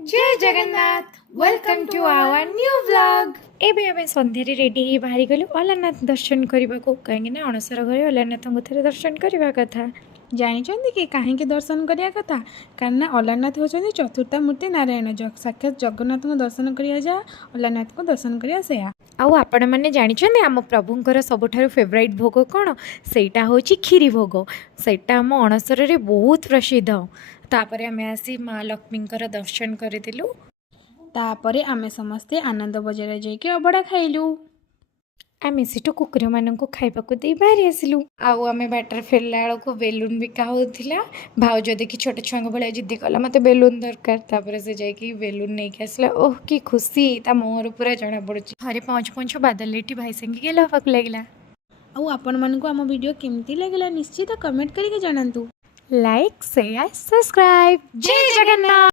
जय Jagannath welcome to our new vlog. एबे आमे संध्यारे रेडी ही बाहरी गलु अलारनाथ दर्शन करने को कहीं अणसर घरे अलारनाथ थे दर्शन करने कथा। जानी कि कहीं दर्शन करने कथा कारण अलारनाथ होती चतुर्थ मूर्ति नारायण साक्षात जगन्नाथ को दर्शन करा जा अलारनाथ को दर्शन करा से आउ आपण मैंने जानी आम प्रभुंर सबुठ फेवरेट भोग कौन सेटा हूँ खीरी भोग सेटा आम अणसर रे बहुत प्रसिद्ध। तापर आम आसी माँ लक्ष्मी दर्शन करदेलु। तापर आमे समस्ते आनंद बजार जाइए अबड़ा खाइलु। आम सेठू कुकुर मानक खाइबा दे बाहरी आसिलु। आउ आमे बाटर फेरला बेलू बेलून बिका होता भाउज देखी छोट छुआ भाई जिद्दी कला मत बेलून दरकार तापर से जाकि बेलून नहीं आसला। ओह कि खुशी ता मुहर पूरा जना पड़ी घरे पहुँच पहुँच बादल लेटी भाई संगे गेल हवाक लगला। आउ आपण मानक आम वीडियो केमती लगला निश्चित कमेंट करके जनातु। Like share subscribe. जय जगन्नाथ।